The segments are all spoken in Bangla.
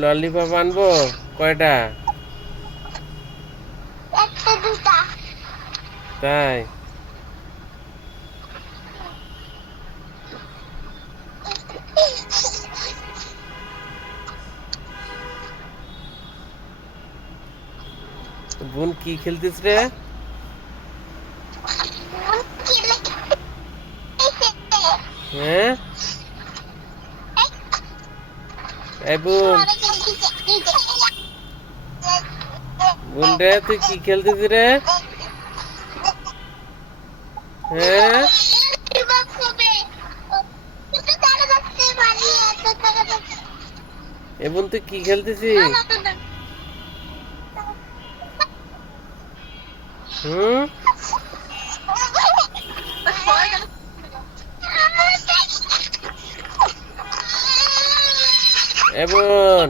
ললিপপ আনবো কয়টা? তাই বোন কি খেলতিস রে? হ্যাঁ এই বোন, বোন রে তুই কি খেলতিস রে? হ্যাঁ এ বোন তুই কি খেলতেছিস? হুম এ বোন,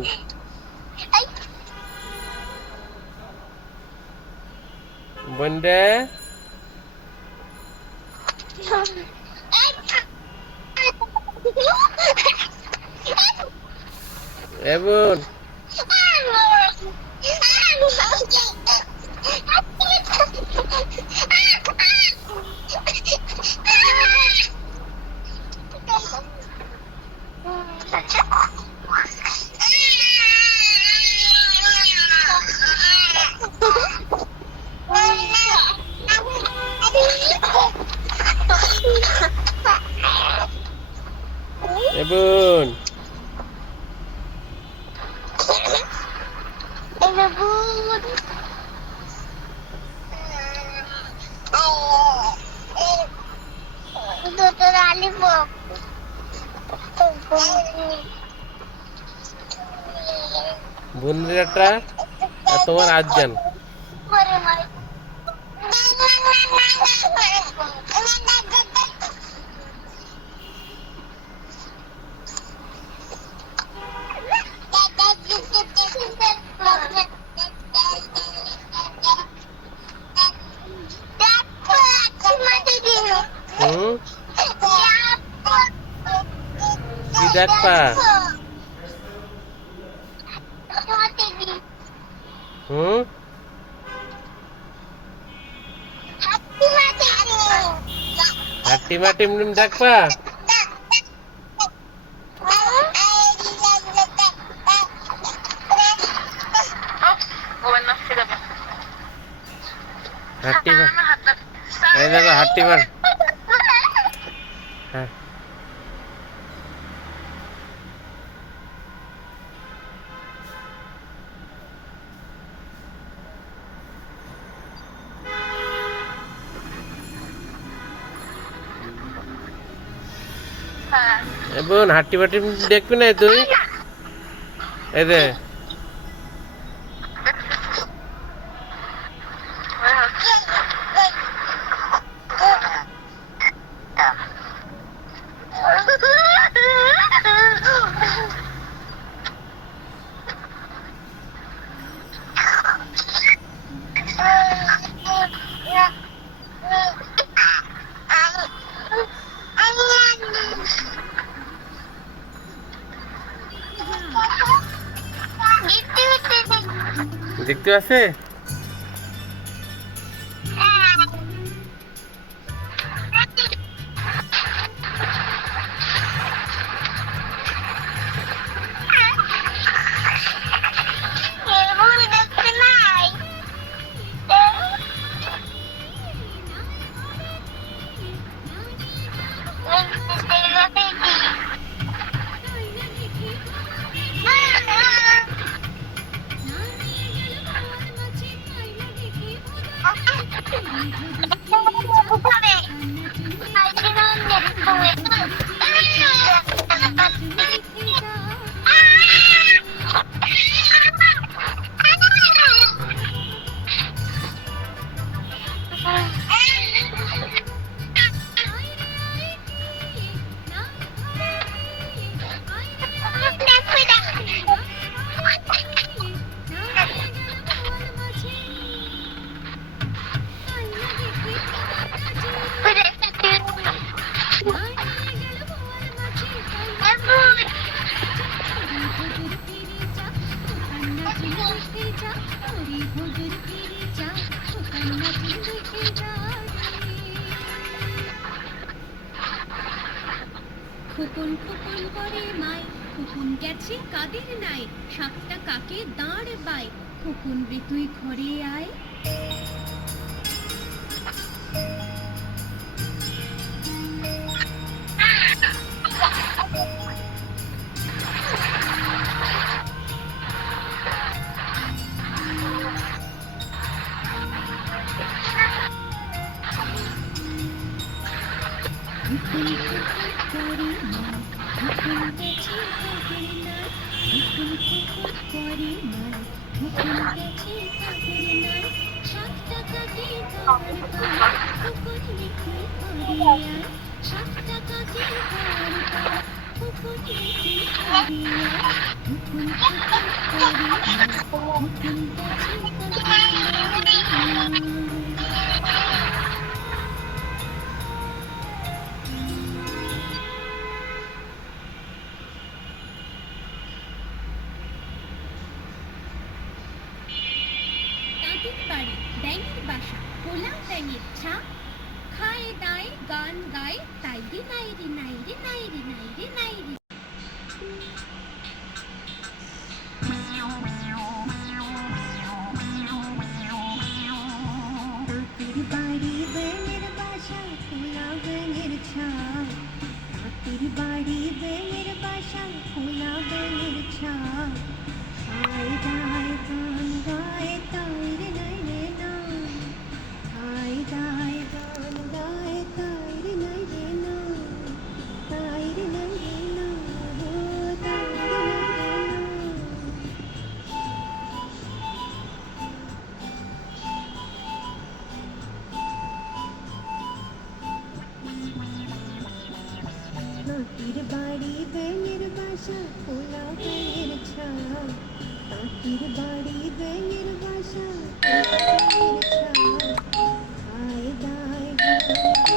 বোন রে এ বোন, এ বোন, বোনটা আর তোমার আজ্জান হুম কি দেখবা? হুম হাট্টিমা টিম দেখবা? হাট্টিমা এই দেখো হাট্টিমার হ্যাঁ এ বোন হাট্টিমা টিম দেখবি না তুই? এই দে দেখতে আছে গেছে বাড়ি। খোকন খোকন করে মাই, খোকন গেছে কাদের নাই, সাতটা কাকে দাঁড় বাই, খোকন রে তুই ঘরে আয়। খোকন খোকন করে মাই, খোকন গেছে কাদের নাই, খোকন খোকন করে মাই, খোকন গেছে কাদের নাই, সাতটা কাকে দাঁড় বাই, খোকন রে তুই ঘরে আয়। সাতটা কাকে দাঁড় বাই, খোকন রে তুই ঘরে আয়। খোকন খোকন করে মাই, খোকন গেছে কাদের নাই। তাঁতির বাড়ি, ব্যাঙের বাসা, পোলা ব্যাঙের ছা, খায় দায় গান গায়, তাই রে নাই রে নাই রে নাই রে নাই রে নাই রে। তাঁতির বাড়ি ব্যাঙের বাসা, পোলা ব্যাঙের ছা, তাঁতির বাড়ি ব্যাঙের বাসা, পোলা ব্যাঙের ছা, খায় দায় গান গায়, তাই রে নাই রে নাই, খায় দায় গান গায়, তাই রে নাই রে নাই, তাই রে নাই রে নাই, ও তাই রে নাই রে নাই। তাঁতির বাড়ি ব্যাঙের বাসা, পোলা ব্যাঙের ছা, তাঁতির বাড়ি